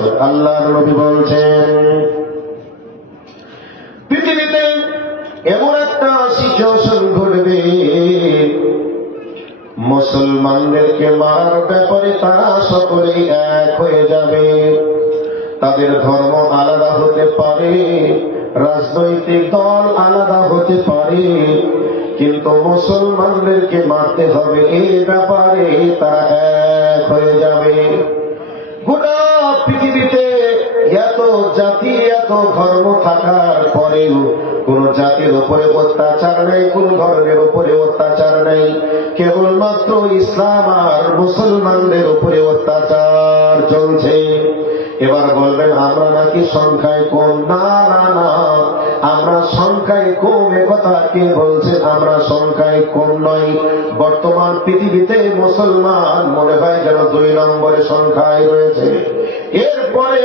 আসুক। আল্লাহর নবী বলছেন পৃথিবীতে এমন একটা সিচুয়েশন ঘটবে, মুসলমানদেরকে মারার ব্যাপারে তারা সকলেই এক হয়ে যাবে। তাদের ধর্ম আলাদা হতে পারে, রাজনৈতিক দল আলাদা হতে পারে, কিন্তু মুসলমানদেরকে মারতে হবে এই ব্যাপারে তারা এক হয়ে যাবে। গোটা পৃথিবীতে এত জাতি এত ধর্ম থাকার পরেও কোন জাতির উপরে অত্যাচার নেই, কোন ধর্মের উপরে অত্যাচার নেই, কেবলমাত্র ইসলাম আর মুসলমানদের উপরে অত্যাচার চলছে। এবার বলবেন আমরা নাকি সংখ্যায় কম। না না না, আমরা সংখ্যায় কম একথা কে বলছে? আমরা সংখ্যায় কম নই। বর্তমান পৃথিবীতে মুসলমান মনে হয় যেন 2 নম্বরে সংখ্যায় রয়েছে। এরপরে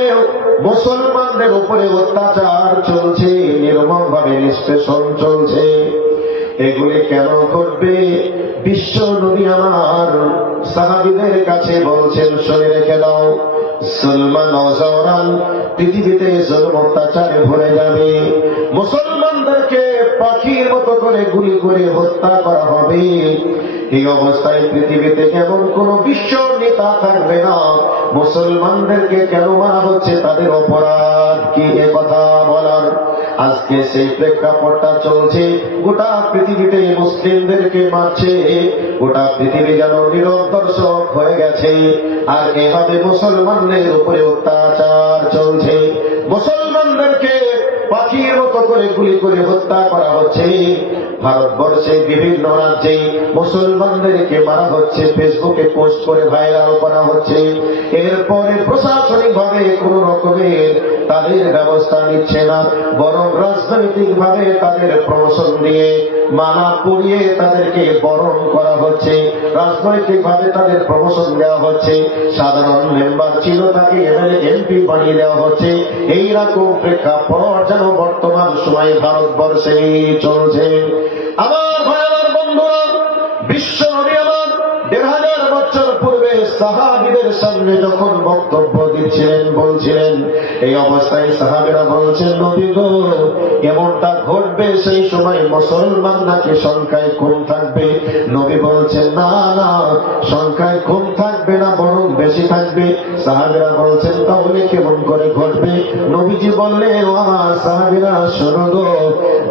মুসলমানদের উপরে অত্যাচার চলছে, নির্মমভাবে নিষ্পেষণ চলছে। এগুলি কেন ঘটবে? বিশ্ব নবী আমার সাহাবীদের কাছে বলছেন শুনে রেখে দাও, মুসলমান নওজওয়ান পৃথিবীতে জুলুম অত্যাচারে ভরে যাবে, মুসলমানদেরকে পাখির মতো করে গুলি করে হত্যা করা হবে। এই অবস্থায় পৃথিবীতে কেমন কোন বিশ্ব নেতা থাকবে না। মুসলমানদেরকে কেন মারা হচ্ছে, তাদের অপরাধ কি এ কথা বলার আজকে সেই প্রেক্ষাপটটা চলছে। গোটা পৃথিবীতে মুসলিমদেরকে মারছে, গোটা পৃথিবী যেন নীরব দর্শক হয়ে গেছে। আর এভাবে মুসলমানদের উপরে অত্যাচার চলছে, মুসলমানদেরকে পাখির মতো করে গুলি করে হত্যা করা হচ্ছে। ভারতবর্ষে বিভিন্ন রাজ্যে মুসলমানদেরকে মারা হচ্ছে, ফেসবুকে পোস্ট করে ভাইরাল করা হচ্ছে। এরপরে প্রশাসনিক ভাবে কোন রকমের তাদের ব্যবস্থা নিচ্ছে না, বরং রাজনৈতিক ভাবে তাদের প্রমোশন দিয়ে মানা পড়িয়ে তাদেরকে বরণ করা হচ্ছে, রাজনৈতিক ভাবে তাদের প্রমোশন দেওয়া হচ্ছে। সাধারণ মেম্বার ছিল তাকে এমএলএ এমপি বানিয়ে দেওয়া হচ্ছে। এইরকম প্রেক্ষাপট যেন বর্তমান সময়ে ভারতবর্ষে চলছে। আমার ভাই আমার বন্ধুরা, বিশ্ব নবী আমার 1500 বছর পূর্বে সাহাবীদের সামনে যখন বক্তব্য দিচ্ছিলেন, বলছিলেন, এই অবস্থায় সাহাবীরা বলছেন নবী গো এমনটা ঘটবে, সেই সময় মুসলমান নাকি সংখ্যায় কম থাকবে। নবী বলছেন না না, সংখ্যায় কম থাকবে না, বরং বেশি থাকবে। সাহাবীরা বলছেন তাহলে কেমন করে ঘটবে? নবীজি বললেন ও আমার সাহাবীরা শোনো গো,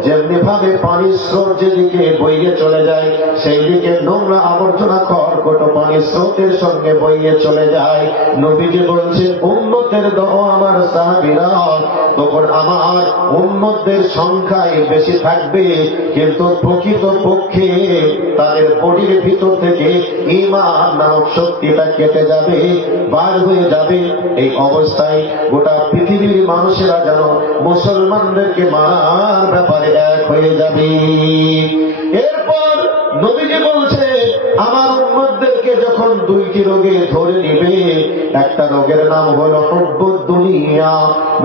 যেমনি ভাবে পানির স্রোত যেদিকে বইয়ে চলে যায়, সেই দিকে নোংরা আবর্জনা খড়কুট পানির স্রোতের সঙ্গে বইয়ে চলে যায়। নবীজি বলছেন উম্মতের দোয়া আমার সাহাবীরা, তখন আমার উম্মতদের সংখ্যায় বেশি থাকবে, কিন্তু প্রকৃত পক্ষে তাদের বডির ভিতর থেকে ঈমান নামক শক্তিটা কেটে যাবে, বার হয়ে যাবে। এই অবস্থায় গোটা পৃথিবীর মানুষেরা যেন মুসলমানদেরকে মারার ব্যাপারে এক হয়ে যাবে। এরপর নবীজি বলছে আমার উম্মতদেরকে যখন 2টি রোগে ধরে নিবে, একটা রোগের নাম হলো হুব্বুদ দুনিয়া।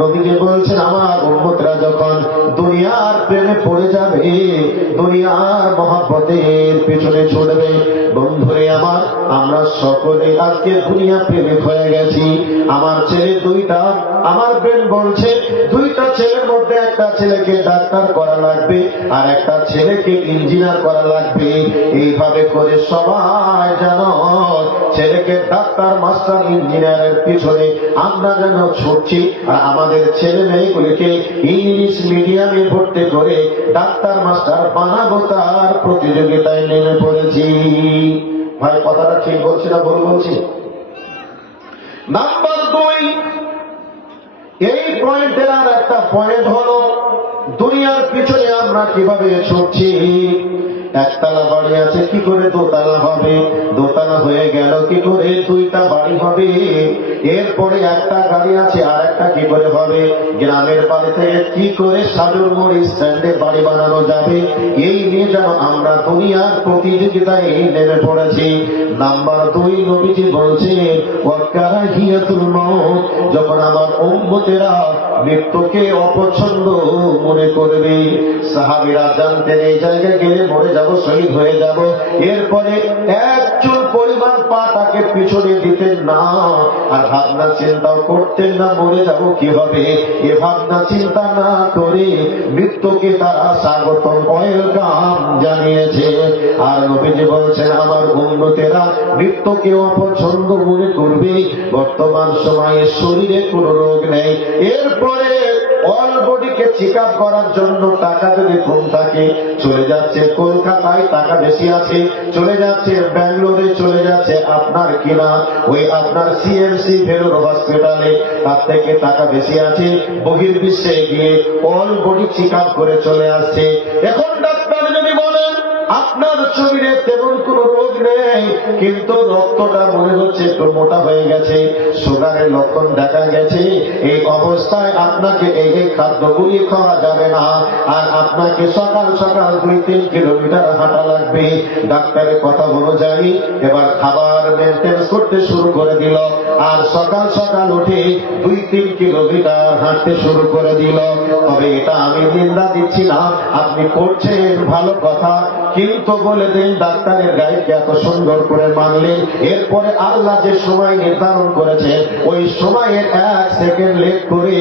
নবীজি বলছেন আমার উম্মতরা যখন দুনিয়ার প্রেমে পড়ে যাবে, দুনিয়ার মহব্বতের পিছনে ছুটবে। বন্ধুরে আমার, আমরা সকলে আজকে দুনিয়া প্রেমিক হয়ে গেছি। আমার ছেলে 2টা, আমার ব্রেন বলছে 2টা ছেলের মধ্যে একটা ছেলেকে ডাক্তার করা লাগবে আর একটা ছেলেকে ইঞ্জিনিয়ার করা লাগবে। এইভাবে করে সবাই যেন ছেলেকে ডাক্তার মাস্টার ইঞ্জিনিয়ারের পিছনে আমরা যেন ছুটছি, আর আমাদের ছেলে মেয়েগুলিকে ইংলিশ মিডিয়ামে ভর্তি করে ডাক্তার মাস্টার বানাবো তার প্রতিযোগিতায় নেমে পড়েছি। ভাই কথাটা ঠিক বলছি না ভুল বলছি? নাম্বার 2, এই পয়েন্টের আর একটা পয়েন্ট হলো দুনিয়ার পিছনে আমরা কিভাবে ছুটছি। একতলা বাড়ি আছে কি করে দোতলা হবে, দোতলা হয়ে গেল কি করে 2টা বাড়ি হবে, এরপরে একটা গাড়ি আছে আর একটা কি করে হবে, গ্রামের বাড়ি থেকে কি করে সাজুর মোড় স্ট্যান্ডে বাড়ি বানানো যাবে, এই নিয়ে যেন আমরা দুনিয়ার প্রতিযোগিতায় নেমে পড়েছি। নাম্বার 2, নবীজি বলছে ওয়াকারাহিয়াতুল মউত, যখন আমার উম্মতেরা মৃত্যুকে অপছন্দ মনে করবে। সাহাবীরা জানতেন এই জায়গায় গেলে মরে যাব, শহীদ হয়ে যাব। এরপরে এক চুল পরিমাণ পা তাকে পিছনে দিতেন না, আর ভাবনা চিন্তাও করতেন না মরে যাব কি হবে। এ ভাবনা চিন্তা না করে মৃত্যুকে তারা স্বাগতম, ওয়েলকাম জানিয়েছে। আর নবীজি বলছেন, আমার উম্মতেরা মৃত্যুকে অপছন্দ মনে করবে। বর্তমান সময়ে শরীরে কোনো রোগ নেই, এরপরে অল বডিকে চেক আপ করার জন্য টাকা যদি কম থাকে, চলে যাচ্ছে কলকাতায়, টাকা বেশি আছে, চলে যাচ্ছে ব্যাঙ্গালোরে, চলে যাচ্ছে আপনার কিনা ওই আপনার সিএমসি ভেলোর হসপিটালে, তার থেকে টাকা বেশি আছে, বহির্বিশ্বে গিয়ে অল বডি চেক আপ করে চলে আসছে। এখন ডাক্তার যদি বলেন আপনার শরীরে তেমন কোনো রোগ নেই, কিন্তু রক্তটা মনে হচ্ছে একটু মোটা হয়ে গেছে, সুগারের লক্ষণ দেখা গেছে, এই অবস্থায় আপনাকে এই খাদ্যগুলি খাওয়া যাবে না, আর আপনাকে সকাল সকাল 2-3 কিলোমিটার হাঁটা লাগবে। ডাক্তারের কথা অনুযায়ী এবার খাবার মেনটেন্স করতে শুরু করে দিল, আর সকাল সকাল উঠে 2-3 কিলোমিটার হাঁটতে শুরু করে দিল। তবে এটা আমি নিন্দা দিচ্ছি না, আপনি করছেন ভালো কথা, কিন্তু বলে দিন ডাক্তারের গাইডকে এত সুন্দর করে মানলেন, এরপরে আল্লাহ যে সময় নির্ধারণ করেছে ওই সময়ের 1 সেকেন্ড লেট করে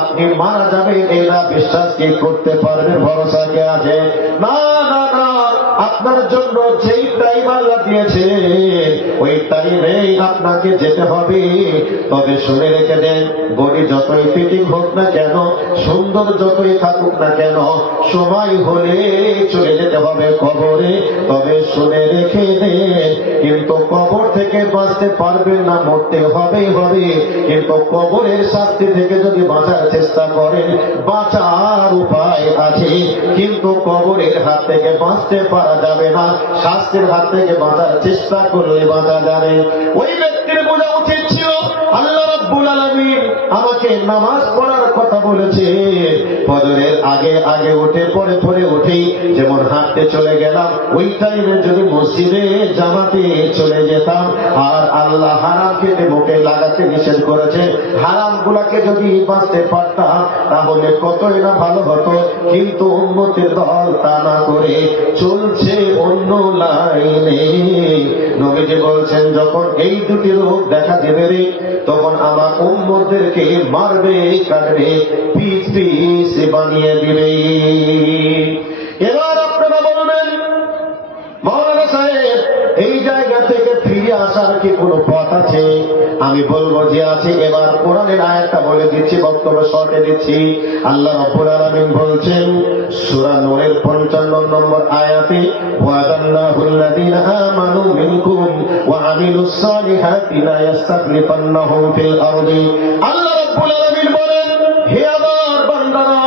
আপনি মারা যাবেন, এরা বিশ্বাস কি করতে পারবেন? ভরসা কে আছে? না না না, আপনার জন্য যেই টাইম আল্লাহ দিয়েছে ওই টাইমে আপনাকে যেতে হবে। তবে শুনে রেখে দেন, বডি যতই ফিটিং হোক না কেন, সুন্দর যতই থাকুক না কেন, সময় হলে চলে যেতে হবে কবরে। তবে শুনে রেখে দেন, কিন্তু কবর থেকে বাঁচতে পারবেন না, মরতে হবেই হবে। কিন্তু কবরের শাস্তি থেকে যদি বাঁচার চেষ্টা করেন, বাঁচার উপায় আছে, কিন্তু কবরের হাত থেকে বাঁচতে পারা যাবে না, শাস্তির হাত থেকে বাঁচার চেষ্টা করলে বাঁচা যাবে। ওই ব্যক্তির বোঝা উচিত ছিল আল্লাহ রাব্বুল আলামিন আমাকে নামাজ পড়ার কথা বলেছে, ফজরের আগে আগে উঠে পরে পরে উঠেই যেমন হাঁটতে চলে গেলাম, ওই টাইমে যদি মসজিদে জামাতে চলে যেতাম, আর আল্লাহ হারাম খেতে মুখে লাগাতে নিষেধ করেছে, হারাম গুলাকে যদি বাঁচতে পারতাম তাহলে কতই না ভালো হতো। কিন্তু উম্মতের দল তা না করে চলছে অন্য লাইনে। নবীজি বলছেন, যখন এই দুটি রোগ দেখা দেবে রে, তখন আমার উম্মতদেরকে মারবে, কাটবে, পিস পিস বানিয়ে দিবে। এবার আপনারা বলবেন, মৌলানা সাহেব এই জায়গা থেকে ফিরে আসার কি কোনো পথ আছে? আমি বলবো যে আছে। এবার কোরআনের আয়াতটা বলে দিচ্ছি, বক্তব্য শর্টে দিচ্ছি। আল্লাহ রাব্বুল আলামিন বলছেন সূরা নূরের 55 নম্বর আয়াতে, ওয়াদাল্লাহুল্লাযীনা আমানু মিনকুম ওয়া আমিলুস সালিহাতি লা ইস্তাখলিফান্নাহুম ফিল আরদি। আল্লাহ রাব্বুল আলামিন বলেন, হে আমার বান্দারা,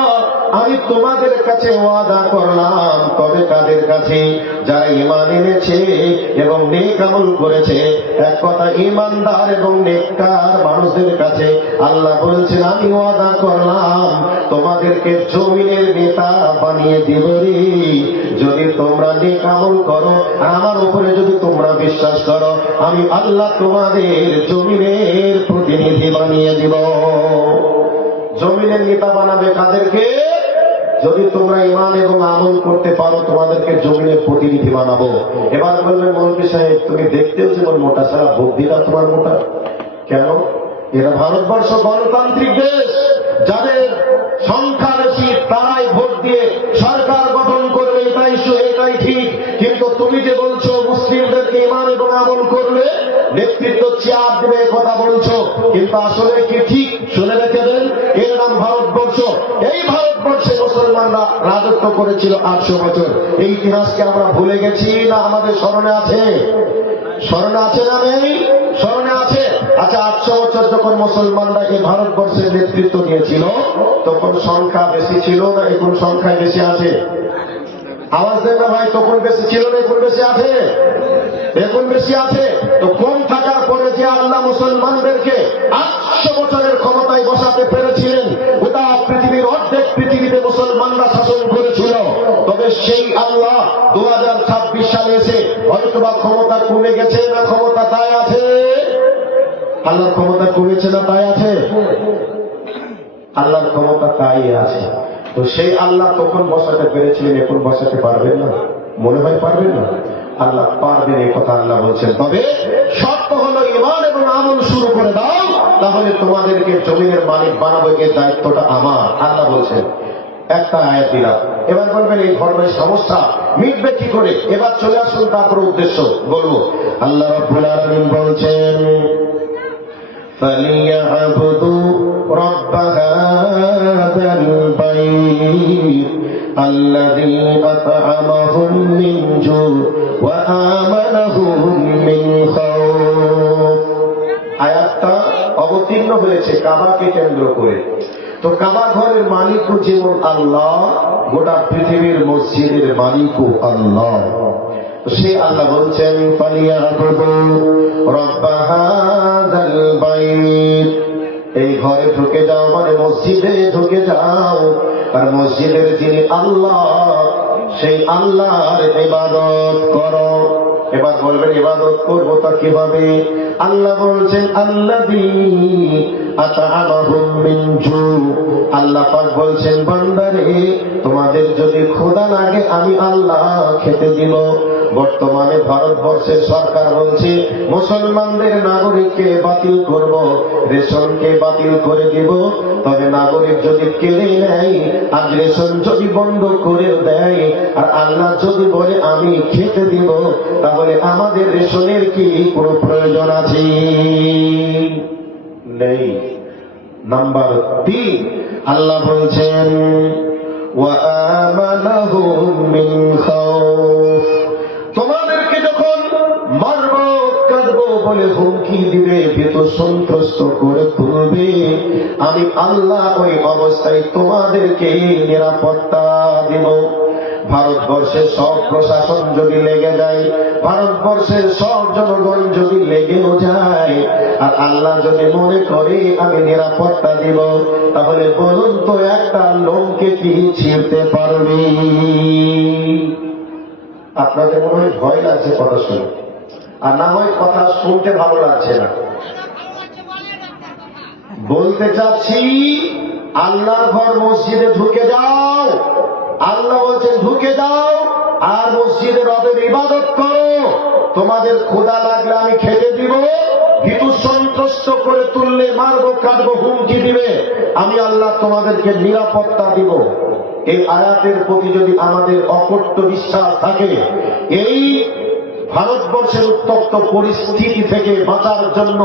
আমি তোমাদের কাছে ওয়াদা করলাম, তবে কাদের কাছে? যারা ঈমান এনেছে এবং নেক আমল করেছে। এক কথা, ঈমানদার এবং নেককার মানুষদের কাছে আল্লাহ বলছেন, আমি ওয়াদা করলাম তোমাদেরকে জমিনের নেতা বানিয়ে দিব রে, যদি তোমরা নেক আমল করো আর আমার উপরে যদি তোমরা বিশ্বাস করো, আমি আল্লাহ তোমাদের জমিনের প্রতিনিধি বানিয়ে দিব। জমিনের নেতা বানাবে কাদেরকে? যদি তোমরা ঈমান এবং আমল করতে পারো, তোমাদেরকে জমিনের প্রতিনিধি বানাবো। এবার বলবেন, মৌলভী সাহেব তুমি দেখতেও যেমন মোটা, সারা বুদ্ধিটা তোমার মোটা কেন? এরা ভারতবর্ষ গণতান্ত্রিক দেশ, যাদের সংখ্যা বেশি তারাই ভোট দিয়ে সরকার গঠন করবে, এটাই ঠিক। কিন্তু তুমি যে বলছো মুসলিমদেরকে ঈমান এবং আমল করলে নেতৃত্ব চেয়ার দেবে, কথা বলছো, কিন্তু আসলে কি ঠিক? শুনে রেখে দেন, এর নাম ভারতবর্ষ। এই ভারতবর্ষে মুসলমানরা রাজত্ব করেছিল 800 বছর। এই ইতিহাসকে আমরা ভুলে গেছি না আমাদের স্মরণে আছে? স্মরণে আছে না নেই? স্মরণে আছে। আচ্ছা, 800 বছর যখন মুসলমানরা এই ভারতবর্ষের নেতৃত্ব নিয়েছিল, তখন সংখ্যা বেশি ছিল না এখন সংখ্যায় বেশি আছে? আওয়াজ দেন না ভাই, তখন বেশি ছিল না এখন বেশি আছে? এখন বেশি আছে। তো কম থাকার পরে যে আল্লাহ মুসলমানদেরকে 800 বছরের ক্ষমতায় বসাতে পেরেছিলেন, গোটা পৃথিবীর অর্ধেক পৃথিবীতে মুসলমানরা শাসন করেছিল। তবে সেই আল্লাহ 2026 সালে এসে হয়তোবা ক্ষমতা কমে গেছে না ক্ষমতা তাই আছে? আল্লাহর ক্ষমতা কমেছে না তাই আছে? আল্লাহর ক্ষমতা তাই আছে। তো সেই আল্লাহ তখন বসাতে পেরেছিলেন, এখন বসাতে পারবেন না? মনে হয় পারবেন না? আল্লাহ পারবেন, এই কথা আল্লাহ বলছেন। তবে শর্ত হলো ঈমান এবং আমল শুরু করে দাও, তাহলে তোমাদেরকে জমিনের মালিক বানাবো, এর দায়িত্বটা আমার। আল্লাহ বলছেন। একটা আয়াত দিলাম, এবার বলবেন এই ধর্মের সমস্যা মিটবে কি করে? এবার চলে আসুন তারপর উদ্দেশ্য বলবো। আল্লাহ রাব্বুল আলামিন বলছেন, فَلْيَعْبُدُوا رَبَّ هَذَا الْبَيْتِ الَّذِي أَطْعَمَهُم مِّن جُوعٍ وَآمَنَهُم مِّن خَوْفٍ। আয়াতটা অবতীর্ণ হয়েছে কাবাকে কেন্দ্র করে। তো কাবা ঘরের মালিকও যেমন আল্লাহ, গোটা পৃথিবীর মসজিদের মালিকও আল্লাহ। সে আল্লাহ বলছেন, ফালিয়াবুদু রাব্ব হাযাল বাইত, এই ঘরে ঢুকে যাও মানে মসজিদে ঢুকে যাও, আর মসজিদের যিনি আল্লাহ সেই আল্লাহর ইবাদত করো। এবার বলবেন ইবাদত করবো তা কিভাবে? আল্লাহ বলছেন, আল্লাযী আত'আমাহুম মিন জু'। আল্লাহ পাক বলছেন, বান্দারে তোমাদের যদি ক্ষুধা লাগে আমি আল্লাহ খেতে দিব। বর্তমানে ভারতবর্ষের সরকার বলছে মুসলমানদের নাগরিককে বাতিল করব, রেশনকে বাতিল করে দিব। তবে নাগরিক যদি কেড়ে নেয় আর রেশন যদি বন্ধ করে দেয়, আর আল্লাহ যদি বলে আমি খেতে দিব, তাহলে আমাদের রেশনের কি কোনো প্রয়োজন আছে? নেই। নাম্বার 3, আল্লাহ বলছেন, ওয়া আমানাহুম মিন খাউফ। তোমাদেরকে যখন মারব কাঁদবো বলে হুমকি দিবে, ভীত সন্ত্রস্ত করে তুলবে, আমি আল্লাহ ওই অবস্থায় তোমাদেরকে নিরাপত্তা দেব। ভারতবর্ষের সব প্রশাসন যদি লেগে যায়, ভারতবর্ষের সব জনগণ যদি লেগেও যায়, আর আল্লাহ যদি মনে করে আমি নিরাপত্তা দিব, তাহলে বলুন তো একটা লোককে কি ছিঁড়তে পারবে? আপনাদের মনে হয় ভয় লাগছে কথা শুনে, আর না হয় কথা শুনতে ভালো লাগছে না। বলতে চাচ্ছি, আল্লাহর ঘর মসজিদে ঢুকে যাও, আল্লাহ বলছেন ঢুকে যাও, আর মসজিদে রবের ইবাদত করো। তোমাদের ক্ষুধা লাগলে আমি খেতে দিব, ভীতু সন্ত্রস্ত করে তুললে মারবো কাটবো হুমকি দিবে, আমি আল্লাহ তোমাদেরকে নিরাপত্তা দিব। এই আয়াতের প্রতি যদি আমাদের অকট্ট বিশ্বাস থাকে, এই ভারতবর্ষের উত্তপ্ত পরিস্থিতি থেকে বাঁচার জন্য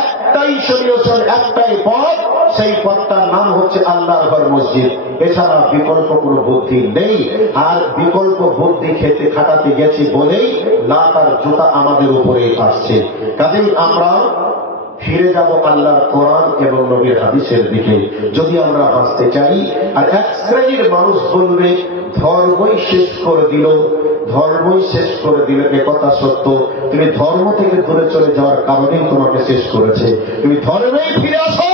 একটাই সলিউশন, একটাই পথ, সেই পথটার নাম হচ্ছে আল্লাহর ঘর মসজিদ। এছাড়া বিকল্প কোনো বুদ্ধি নেই। আর বিকল্প বুদ্ধি খেতে খাটাতে গেছি বলেই লাত আর জুতা আমাদের উপরে আসছে। কাজেই আমরা ফিরে যাব আল্লাহর কোরআন এবং নবীর হাদিসের দিকে যদি আমরা বাঁচতে চাই। আর এক শ্রেণীর মানুষ বলবে ধর্মই শেষ করে দিল, ধর্মই শেষ করে দিল। একথা সত্য, তুমি ধর্ম থেকে দূরে চলে যাওয়ার কারণেই তোমাকে শেষ করেছে। তুমি ধর্মেই ফিরে আসো,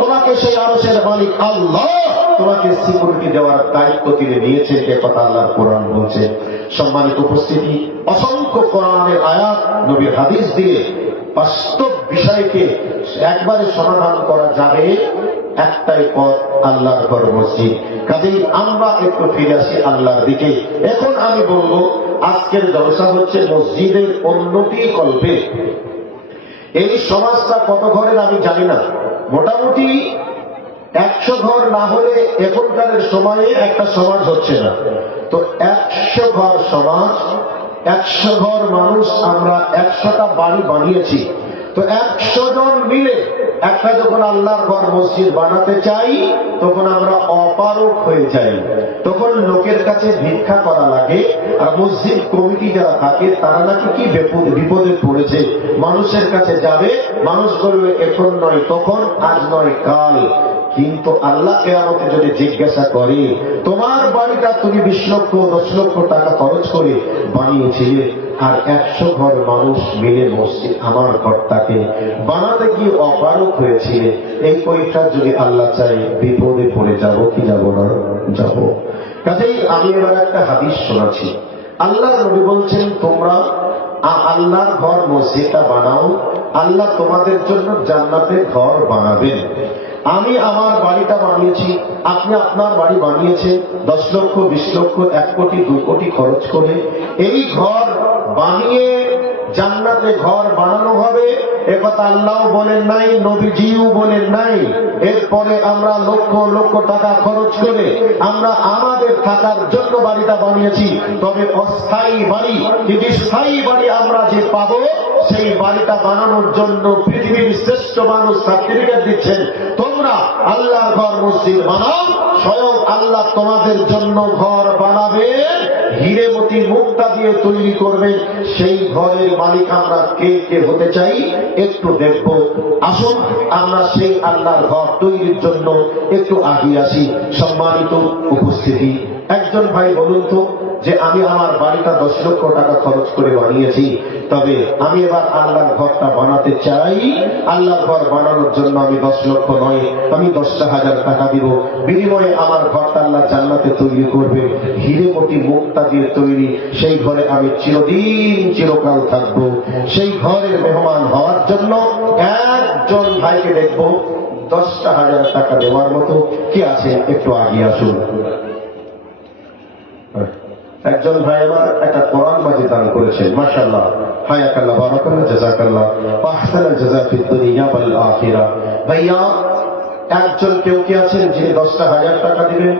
তোমাকে সেই আরশের মালিক আল্লাহ তোমাকে সিকিউরিটি দেওয়ার দায়িত্ব তিনি নিয়েছেন। একথা আল্লাহর কোরআন বলছে। সম্মানিত উপস্থিতি, অসংখ্য কোরআনের আয়াত নবীর হাদিস দিয়ে বাস্তব বিষয়কে একবারে সমাধান করা যাবে। একটাই পথ, আল্লাহর ঘর মসজিদ। কাজেই আমরা একটু ফিরে আসি আল্লাহর দিকে। এখন আমি বলবো, আজকের জলসা হচ্ছে মসজিদের উন্নতি কল্পে। এই সমাজটা কত ঘরের আমি জানি না, মোটামুটি 100 ঘর না হলে এখনকার সময়ে একটা সমাজ হচ্ছে না। তো 100 ঘর সমাজ, 100 ঘর মানুষ, আমরা 100টা বাড়ি বানিয়েছি। তো 100 জন মিলে একটা যখন আল্লাহর ঘর মসজিদ বানাতে চাই, তখন আমরা অপারক হয়ে যাই। তখন লোকের কাছে ভিক্ষা করা লাগে। আর মসজিদ কমিটি যারা থাকে তারা নাকি কি বিপদে পড়েছে, মানুষের কাছে যাবে, মানুষ বলবে এখন নয় তখন, আজ নয় কাল। কিন্তু আল্লাহ কিয়ামতে যদি জিজ্ঞাসা করে, তোমার বাড়িটা তুমি 20 লক্ষ 10 লক্ষ টাকা খরচ করে বানিয়েছিলে, আর 100 ঘর মানুষ মিলে মসজিদ আমার ঘরটাকে বানাতে গিয়ে অপারক হয়েছিলে, এই পরীক্ষা যদি আল্লাহ চাই বিপদে পড়ে যাব কি যাব না? যাব। কাজেই আমি এবার একটা হাদিস শোনাচ্ছি। আল্লাহ নবী বলছেন, তোমরা আল্লাহর ঘর মসজিদটা বানাও, আল্লাহ তোমাদের জন্য জান্নাতের ঘর বানাবেন। আমি আমার বাড়িটা বানিয়েছি, আপনি আপনার বাড়ি বানিয়েছেন 10 লক্ষ 20 লক্ষ 1 কোটি 2 কোটি খরচ করে। এই ঘর বানিয়ে জান্নাতে ঘর বানানো হবে, একথা আল্লাহ বলেন নাই, নবীজিও বলেন নাই। এরপরে আমরা লক্ষ লক্ষ টাকা খরচ করে আমরা আমাদের থাকার জন্য বাড়িটা বানিয়েছি। তবে অস্থায়ী বাড়ি, কিন্তু স্থায়ী বাড়ি আমরা যে পাবো, সেই বাড়িটা বানানোর জন্য পৃথিবীর শ্রেষ্ঠ মানুষ সার্টিফিকেট দিচ্ছেন, তোমরা আল্লাহর ঘর মসজিদ বানাও। স্বয়ং আল্লাহ তোমাদের জন্য ঘর বানাবে, হীরেমতি মুক্তা দিয়ে তৈরি করবেন। সেই ঘরের মালিক আমরা কে কে হতে চাই একটু দেখব। আসুন আমরা সেই আল্লাহর ঘর তৈরির জন্য একটু আগিয়ে আসি। সম্মানিত উপস্থিতি, একজন ভাই বলুন তো যে আমি আমার বাড়িটা 10 লক্ষ টাকা খরচ করে বানিয়েছি, তবে আমি এবার আল্লাহর ঘরটা বানাতে চাই। আল্লাহর ঘর বানানোর জন্য আমি 10 লক্ষ নয়, আমি 10,000 টাকা দিব। বিনিময়ে আমার ঘরটা আল্লাহ জান্নাতে তৈরি করবে, হীরেমতি মুক্তা দিয়ে তৈরি। সেই ঘরে আমি চিরদিন চিরকাল থাকবো। সেই ঘরের মেহমান হওয়ার জন্য একজন ভাইকে দেখব 10,000 টাকা দেওয়ার মতো কি আছে, একটু আগিয়ে আসুন। একজন ভাই আমার একটা কোরআন মাজিদ দান করেছেন, মাশাআল্লাহ, হায়াকাল্লাহ, বারাকাল্লাহ, জাযাকাল্লাহ, আহসানাল জাযা ফিদ দুনিয়া ওয়াল আখিরাহ। ভাইয়া, একজন কেউ কি আছেন যে 10,000 টাকা দিবেন?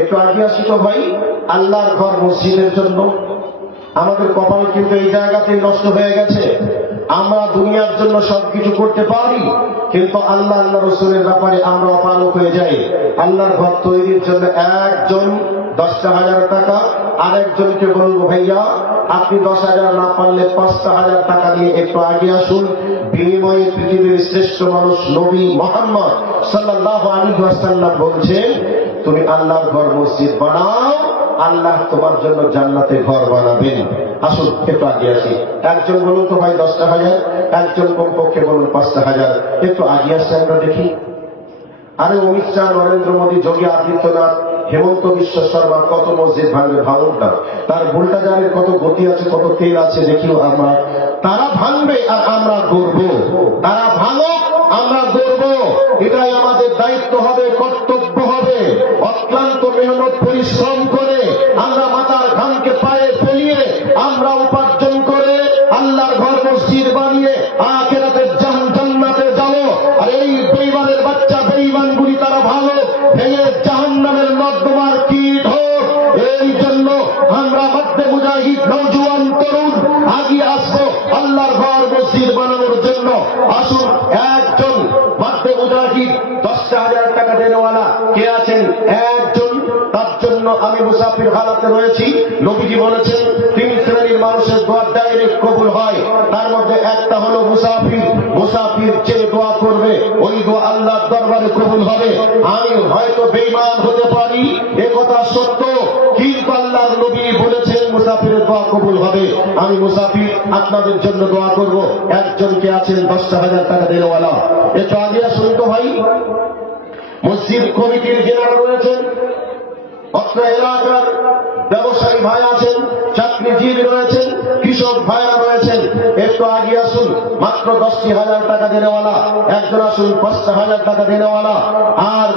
একটু আগে আসি তো ভাই, আল্লাহর ঘর মসজিদের জন্য। আমাদের কপাল কিন্তু এই জায়গাতেই নষ্ট হয়ে গেছে। আমরা দুনিয়ার জন্য সবকিছু করতে পারি, কিন্তু আল্লাহ আল্লাহ রসুলের ব্যাপারে আমরা অপারক হয়ে যাই। আল্লাহর ঘর তৈরির জন্য একজন 10,000 টাকা, আরেকজনকে বলবো ভাইয়া আপনি 10,000 না পারলে 5,000 টাকা দিয়ে একটু আগে আসুন। বিনিময়ে পৃথিবীর শ্রেষ্ঠ মানুষ নবী মুহাম্মদ সাল্লাল্লাহু আলাইহি ওয়াসাল্লাম বলছেন, তুমি আল্লাহর ঘর মসজিদ বানাও, আল্লাহ তোমার জন্য জান্নাতে ঘর বানাবেন। আসুন একটু আগে আসি। একজন বলুন তো ভাই 10,000, একজন কমপক্ষে বলুন 5,000। একটু আগে আসছে আমরা দেখি। আরে অমিত শাহ, নরেন্দ্র মোদী, যোগী আদিত্যনাথ, হেমন্ত বিশ্ব শর্মা কত মসজিদ ভাঙবে, ভাঙুক না। তার বুলটাজারের কত গতি আছে, কত তেল আছে, দেখিও আমরা। তারা ভাঙবে আর আমরা গড়বো। তারা ভাঙুক, আমরা গড়বো। এটাই আমাদের দায়িত্ব হবে, কর্তব্য হবে। অক্লান্ত মেহনত পরিশ্রম করে আমরা মাথার ঘামকে পায়ে ফেলিয়ে আমরা উপার্জন করে আল্লাহর ঘর মসজিদ বানিয়ে আখিরাতের জান্নাতে যাবো। আর এই বেঈমানের বাচ্চা বেঈমানগুলি তারা ভালো ভেঙে জাহান্নামের নর্দমার কীট হোক। এই জন্য আমরা মধ্যে মুজাহিদ নওজোয়ান তরুণ আগিয়ে আসবো আল্লাহর ঘর মসজিদ বানানোর জন্য। আসুন একজন মধ্যে মুজাহিদ 10,000 টাকা দেওয়ালা কে আছেন? একজন। তার জন্য আমি মুসাফির হালাতে রয়েছি। নবীজি বলেছেন 3 শ্রেণীর মানুষের দোয়া ডাইরেক্ট কবুল হয়, তার মধ্যে একটা হলো মুসাফির। মুসাফির যে দোয়া করবে ওই দোয়া আল্লাহর দরবারে কবুল হবে। আমি হয়তো বেঈমান হতে পারি, এ কথা সত্য, কিন্তু আল্লাহর নবী বলেছেন মুসাফিরের দোয়া কবুল হবে। আমি মুসাফির, আপনাদের জন্য দোয়া করব। একজনকে আছেন 10,000 টাকা দেওয়ালা, একটু আগে আসুন তো ভাই। মসজিদ কমিটির যারা রয়েছেন, অত্র এলাকার ব্যবসায়ী ভাই আছেন, চাকরিজীবী রয়েছেন, কৃষক ভাইরা রয়েছেন, একটু আগে আসুন। মাত্র 10,000 টাকা দেওয়ালা একজন আসুন, 5,000 টাকা দেওয়ালা। আর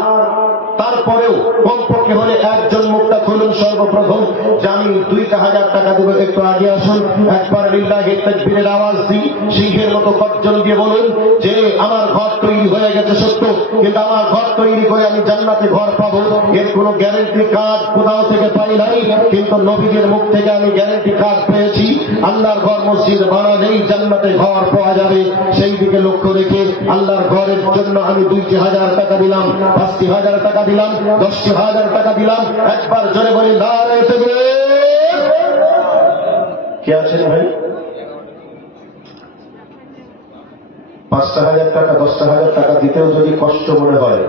তারপরেও কমপক্ষে হলে একজন মুখটা খুলুন সর্বপ্রথম যে আমি 2,000 টাকা দেব। একটু আগে আসুন, একবার লিল্লাহি তাকবীরের আওয়াজ দিই, সিংহের মতো গর্জন দিয়ে বলুন যে আমার ঘর তৈরি হয়ে গেছে সত্য, কিন্তু আমার ঘর তৈরি করে আমি জান্নাতে ঘর পাবো এর কোনো গ্যারেন্টি কার্ড কোথাও থেকে পাই নাই, কিন্তু নবীদের মুখ থেকে আমি গ্যারেন্টি কার্ড পেয়েছি। আল্লাহর ঘর মসজিদ বানালেই জান্নাতে ঘর পাওয়া যাবে। সেই দিকে লক্ষ্য রেখে আল্লাহর ঘরের জন্য আমি 2,000 টাকা দিলাম, 5,000 টাকা দিলাম, 10,000 টাকা দিলাম। একবার জোরে বলি নারায়ে তাকবীর। কে আছেন ভাই? 5,000 টাকা 10,000 টাকা দিতেও যদি কষ্ট মনে হয়,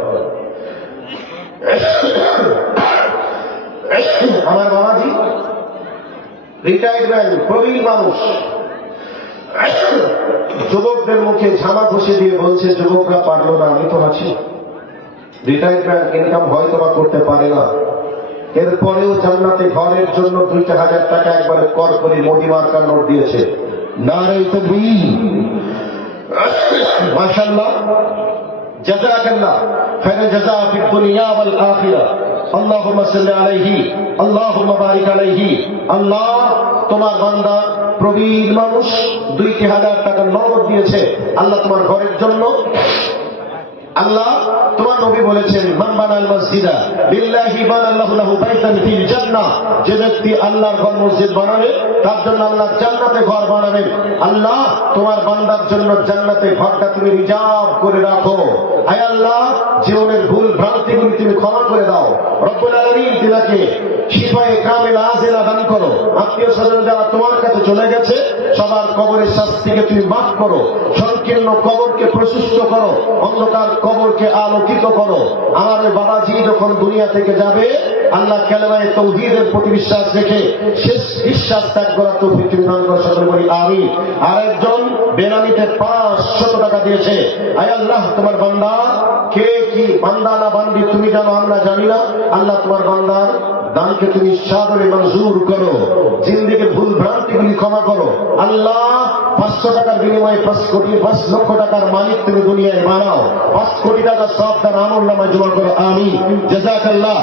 আমার বাবাজি রিটায়ার্ড প্রবীণ মানুষ, যুবকদের মুখে ঝামা ঘষে দিয়ে বলছে যুবকরা পারলো না, আমি তো আছি। রিটায়ারমেন্ট ইনকাম হয়তো বা করতে পারে না, এরপরেও জান্নাতে ঘরের জন্য 2,000 টাকা একবারে কর করে মোদি মার্কার নোট দিয়েছে। নারায়ে তাকবীর, মাশাআল্লাহ। জাযাকাল্লাহ খায়রাল জাযা ফিদ দুনিয়া ওয়াল আখিরা। আল্লাহুম্মা সাল্লি আলাইহি আল্লাহুম্মা বারিক আলাইহি। আল্লাহ, তোমার বান্দা প্রবীণ মানুষ 2,000 টাকা নগদ দিয়েছে আল্লাহ তোমার ঘরের জন্য। আল্লাহ, তোমার নবী বলেছেন, মান বানাল মসজিদা লিল্লাহি বানাল্লাহু লাহু বাইতান ফিল জান্নাহ, যে ব্যক্তি আল্লাহর ঘর মসজিদ বানাবে তার জন্য আল্লাহ জান্নাতে ঘর বানাবেন। আল্লাহ, তোমার বান্দার জন্য জান্নাতে ঘরটা তুমি রিজার্ভ করে রাখো। আয় আল্লাহ, জীবনের ভুল ভ্রান্তিগুলি তুমি ক্ষমা করে দাও। রব্বুল আলামিন তিনাকে শিফায়ে কামিল আযিলা দান করো। আত্মীয় স্বজন যারা তোমার কাছে চলে গেছে সবার কবরের শাস্তিকে তুমি মাফ করো। সংকীর্ণ কবরকে প্রশস্ত করো, অন্ধকার কবরকে আলোকিত করো। আমার ওই বাবাজি যখন দুনিয়া থেকে যাবে আল্লাহ কালেমায়ে তাওহীদের প্রতি বিশ্বাস রেখে শেষ বিশ্বাস ত্যাগ করার তৌফিক দান করো, সকলে বলি আমিন। আর একজন বেনামিতে 500 টাকা দিয়েছে। আয় আল্লাহ, তোমার বান্দা কে কি বান্দা না বান্দি তুমি জানো, আমরা জানি না। আল্লাহ, তোমার বান্দার দানকে তুমি সাদরে মঞ্জুর করো, জিন্দেগির ভুল ভ্রান্তিগুলি ক্ষমা করো। আল্লাহ, 500 টাকার বিনিময়ে 5 লক্ষ টাকার মালিক তুমি দুনিয়ায় বানাও। 5 কোটি টাকা সব তার আমলনামায় জমা করো, আমিন। জাযাকাল্লাহ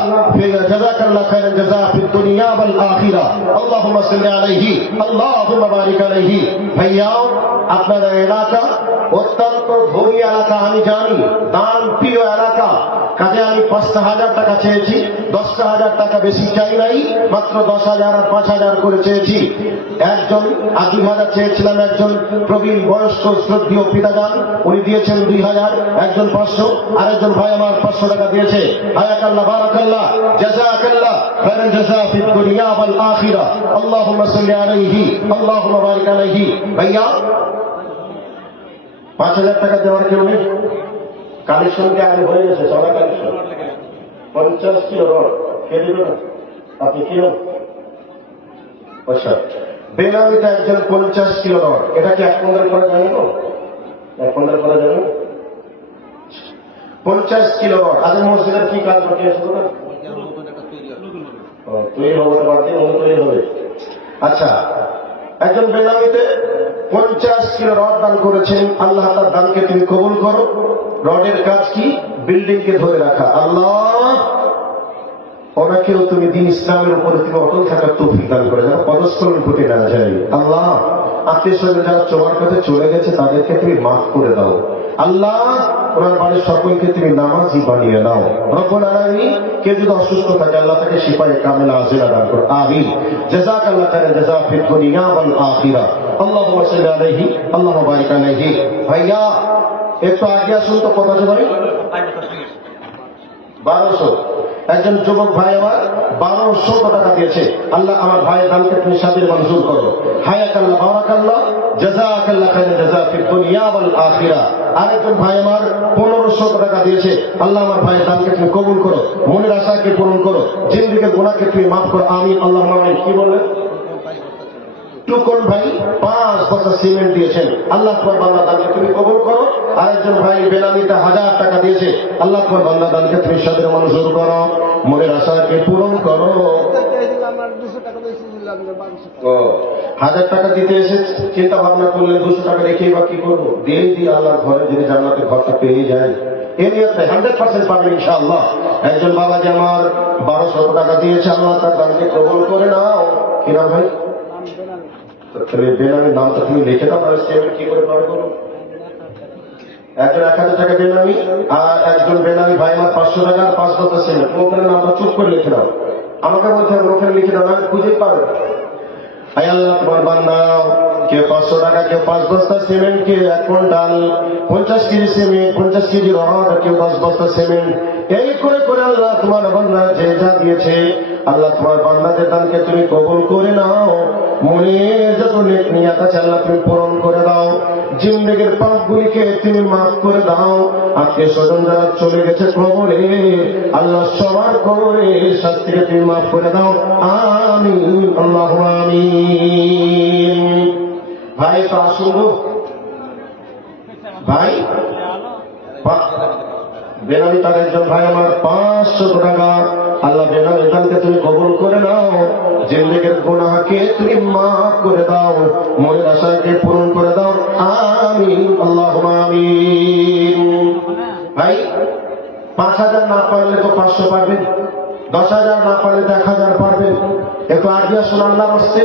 খায়রাল জাযা ফিদ দুনিয়া ওয়াল আখিরা। আল্লাহুম্মা সাল্লি আলাইহি আল্লাহুম্মা বারিক আলাইহি। ভাইয়া, আপনাদের এলাকা অত্যন্ত ধনী এলাকা, আমি জানি, দান প্রিয় এলাকা। কাজে আমি 5,000 টাকা চেয়েছি, 10,000 টাকা বেশি চাই নাই, মাত্র 10,000 আর 5,000 করে চেয়েছি। একজন 2,000 চেয়েছিলাম, একজন প্রবীণ বয়স্ক শ্রদ্ধেয় পিতাজান উনি দিয়েছেন 2,000, একজন 500, আর একজন ভাই আমার 500 টাকা দিয়েছে। হায়াকাল্লাহ বারাকাল্লাহ জাযাকাল্লাহ খায়রাল জাযা ফিদ দুনিয়া ওয়াল আখিরা। আল্লাহুম্মা সাল্লি আলাইহি আল্লাহুম্মা বারিক আলাইহি। ভাইয়া, 5,000 টাকা দেওয়ার কেউ নেই? কালেকশনকে আগে হয়ে গেছে, সবাই কালেকশন 50 কিলো রড কে দিল না? আপনি কিলো আচ্ছা, বেনামিতে একজন 50 কিলো রড, এটা কি 1 কুইন্টাল করা যাবে না? 1 কুইন্টাল করা যাবে না? 50 কিলো রড। আজকে মসজিদের কি কাজ বাকি আছে? তৈরি হবে, বাদ দিয়ে তৈরি হবে। আচ্ছা, একজন বেনামিতে 50 কিলো রড দান করেছেন। আল্লাহ তার দানকে তুমি কবুল করো। রডের কাজ কি? বিল্ডিং কে ধরে রাখা। আল্লাহ, ওনাকেও তুমি দিন ইসলামের উপরে তুমি অটল থাকার তৌফিক দান করে, যেন পদস্খলন ঘটে না যায়। আল্লাহ, আত্মীয় স্বজন যারা তোমার কাছে চলে গেছে তাদেরকে তুমি মাফ করে দাও। আল্লাহ, ওনার বাড়ির সকলকে তুমি নামাজি বানিয়ে দাও। রব্বুল আলামিন, কেউ যদি অসুস্থ থাকে আল্লাহ তাকে শিফায়ে কামিলা আযিলা দান করো, আমিন। জাযাকাল্লাহ খায়রাল জাযা ফিদ দুনিয়া ওয়াল আখিরা। আল্লাহুম্মা সাল্লি আলাইহি আল্লাহুম্মা বারিক আলাইহি। ভাইয়া, একটু আগে আসুন তো, কত আছে ভাই? 1200। একজন যুবক ভাই আমার 1200 টাকা দিয়েছে। আল্লাহ, আমার ভাইয়ের দানকে তুমি সাদরে মঞ্জুর করো। হায়াকাল্লাহ বারাকাল্লাহ জাযাকাল্লাহ খায়রাল জাযা ফিদ দুনিয়া ওয়াল আখিরা। আরেকজন ভাই আমার 1500 টাকা দিয়েছে। আল্লাহ, আমার ভাইয়ের দানকে তুমি কবুল করো, মনের আশাকে পূরণ করো, জিন্দেগির গুনাহকে তুমি মাফ করো, আমিন। আল্লাহুম্মা আমিন। কি বললেন? টুকন ভাই 5 বস্তা সিমেন্ট দিয়েছেন। আল্লাহ, তোমার বান্দা দানকে তুমি কবুল করো। আরেকজন ভাই বেনামিতে 1000 টাকা দিয়েছে। আল্লাহ, তোমার বান্দা দানকে তুমি সাদরে মঞ্জুর করো, মনের আশাকে পূরণ করো। 1000 টাকা দিতে এসে চিন্তা ভাবনা করলে 200 টাকা রেখেই বা কি করবো? দিয়ে দিয়ে আল্লাহর ঘরে যদি জান্নাতে ঘরটা পেয়ে যায়, এ নিয়ে 100% পাবেন ইনশাআল্লাহ। একজন বাবাজি আমার 1200 টাকা দিয়েছে। আল্লাহ তার দানকে কবুল করে নাও। কিনা ভাই? বেনামির নামটা তুমি লিখে দাও, তাহলে সে কি করে পাবে বলো? একজন 1000 টাকা বেনামি, আর একজন বেনামি ভাই আমার 500 টাকা আর 5 বস্তা সিমেন্ট। ওখানে নামটা চুপ করে লিখে দাও, আমাকে বলতে হবে ওখানে লিখে দাও, আমি খুঁজে পারবে। আয় আল্লাহ, তোমার বান্দা কেউ 500 টাকা, কেউ 5 বস্তা সিমেন্ট, কেউ 1 quintal, 50 KG cement, 50 KG rod, কেউ 10 বস্তা সিমেন্ট, এই করে করে আল্লাহ তোমার বান্দা যে যা দিয়েছে আল্লাহ তোমার বান্দাদের দানকে তুমি কবুল করে নাও। মনে যত নেক নিয়াত আছে আল্লাহ তুমি পূরণ করে দাও। জিন্দেগির পাপগুলিকে তুমি মাফ করে দাও। আত্মীয় স্বজন যারা চলে গেছে কবরে আল্লাহ সবার কবরে শাস্তিকে তুমি মাফ করে দাও, আমিন। আল্লাহু আমিন। ভাই তো আসুন ভাই। বেনামি তার একজন ভাই আমার 500 টাকা। আল্লাহ, বেনামি দানকে তুমি কবুল করে নাও, জিন্দেগির গুনাহকে তুমি মাফ করে দাও, মনের আশাকে পূরণ করে দাও, আমিন। আল্লাহুম্মা আমিন। ভাই 5,000 না পারলে তো 500 পারবেন, 10,000 না পারলে তো 1,000 পারবেন। একটু আগে আসুন, আল্লাহর হস্তে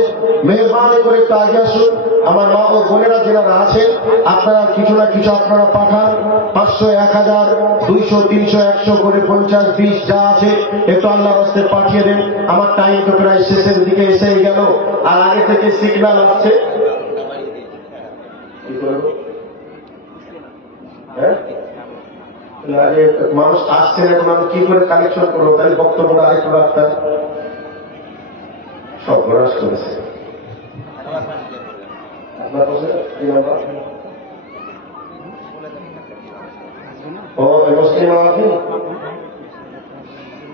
মেহরবানি করে একটু আগে আসুন। আমার মা ও বোনেরা যারা আছেন, আপনারা কিছু না কিছু আপনারা পাঠান। 500, 1,000, 200, 300, 100 করে 50, 20 যা আছে একটু আল্লাহর হস্তে পাঠিয়ে দেন। আমার টাইম তো প্রায় শেষের দিকে এসে গেল, আর আগে থেকে সিগন্যাল আসছে। মানুষ আসছে, এখন আমি কি করে কালেকশন করবো? তাহলে বক্তব্যটা আরেকটু রাখতাম। সব গ্রাস করেছে। ও মুসলিম আপনি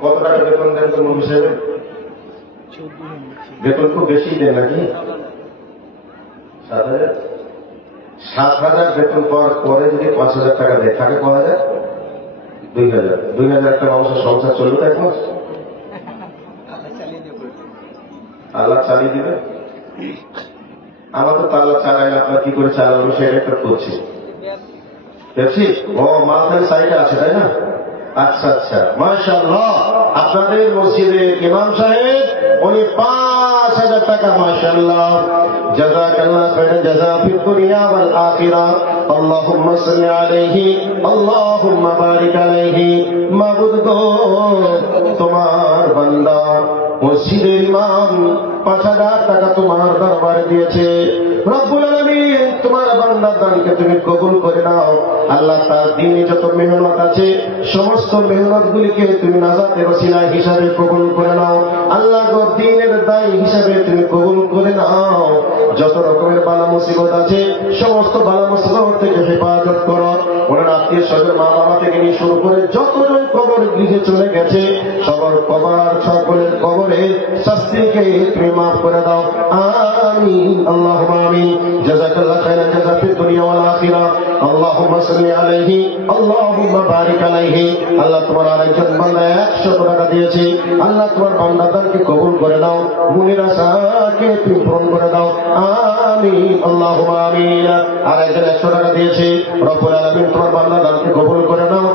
কত টাকা বেতন দেন তো মুখ হিসেবে? বেতন খুব বেশি দেন নাকি? 7,000? 7,000 বেতন পাওয়ার পরে যদি 5,000 টাকা দেয়, থাকে ক হাজার? 2,000। 2,000 একটা মানুষের সংসার চলবে তো এক মাস? আল্লাহ চালিয়ে দিবে। আমার তো আল্লাহ চালাই, আপনার কি করে চালাবো সেটা একটা করছি। দেখছি ও মালখানি সাইডে আছে, তাই না? আচ্ছা আচ্ছা, মাশাআল্লাহ। আপনাদের মসজিদের ইমাম সাহেব উনি 5,000 টাকা, মাশাআল্লাহ, জাযাকাল্লাহ খায়রান জাযা ফিদ দুনিয়া ওয়াল আখিরাহ। আল্লাহুম্মা সাল্লি আলাইহি, আল্লাহুম্মা বারিক আলাইহি। মাবুদ গো, তোমার বান্দা মসজিদের ইমাম 5,000 টাকা তোমার দরবারে দিয়েছে। রব্বুল আলামিন তোমার বান্দার দানকে তুমি কবুল করে নাও। আল্লাহ, তার দিনে যত মেহনত আছে সমস্ত মেহনত গুলিকে তুমি নাজাতের ওসিলা হিসাবে কবুল করে নাও। আল্লাহ গো, দিনের দায়ী হিসাবে তুমি কবুল করে নাও। যত রকমের বালা মুসিবত আছে সমস্ত বালা মুসিবত থেকে হেফাজত করো। ওনার আত্মীয় স্বজন, মা বাবা থেকে নিয়ে শুরু করে যতজন কবর গৃহে চলে গেছে সকলের কবরের শাস্তিকে তুমি মাফ করে দাও। আমিন, আল্লাহুম্মা আমিন। জাযাকাল্লাহ খায়রান জাযা ফিদ দুনিয়া ওয়াল আখিরাহ। আল্লাহুম্মা সাল্লি আলাইহি, আল্লাহুম্মা বারিক আলাইহি। আল্লাহ, তোমার আরেকজন বান্দা 100 টাকা দিয়েছে। আল্লাহ, তোমার বান্দার দানকে কবুল করে দাও, মনের আশাকে তুমি পূরণ করে দাও। আমিন, আল্লাহুম্মা আমিন। আরেকজন 100 টাকা দিয়েছে। রব্বুল আলামিন তোমার বান্দার দানকে কবুল করে নাও।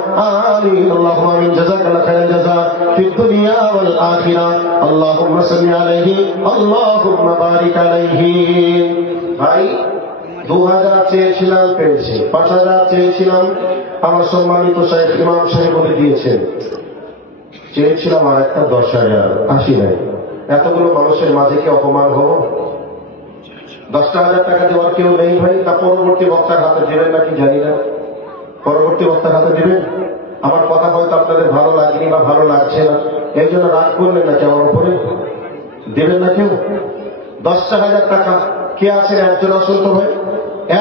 আমিন, আল্লাহুম্মা আমিন। জাযাকাল্লাহ খায়রান জাযা ফিদ দুনিয়া ওয়াল আখিরাহ। আল্লাহুম্মা সাল্লি আলাইহি, আল্লাহুম্মা বারিক আলাইহি। ভাই 2,000 চেয়েছিলাম, পেয়েছি। 5,000 চেয়েছিলাম, আমার সম্মানিত শাইখ ইমাম সাহেব বলে দিয়েছেন। চেয়েছিলাম আর একটা 10,000, আসি নাই। এতগুলো মানুষের মাঝে কি অপমান হবো? 10,000 টাকা দেওয়ার কেউ নেই ভাই। তা পরবর্তী বক্তার হাতে দেবেন নাকি জানি না। পরবর্তী বক্তার হাতে দেবেন। আমার কথা হয়তো আপনাদের ভালো লাগেনি বা ভালো লাগছে না, এই জন্য রাগ করলেন নাকি আমার উপরে? দেবেন না কেউ? 10,000 টাকা কে আছেন? একজন আসুন তো ভাই,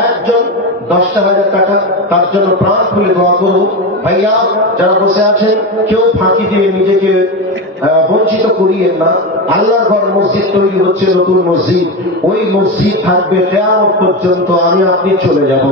একজন। 10,000 টাকা, তার জন্য প্রাণ খুলে দোয়া করুন। ভাইয়া যারা বসে আছেন, কেউ ফাঁকি দিয়ে নিজেকে বঞ্চিত করিয়েন না। আল্লাহর ঘর মসজিদ তৈরি হচ্ছে, নতুন মসজিদ। ওই মসজিদ থাকবে কিয়ামত পর্যন্ত। আমি আপনি চলে যাব।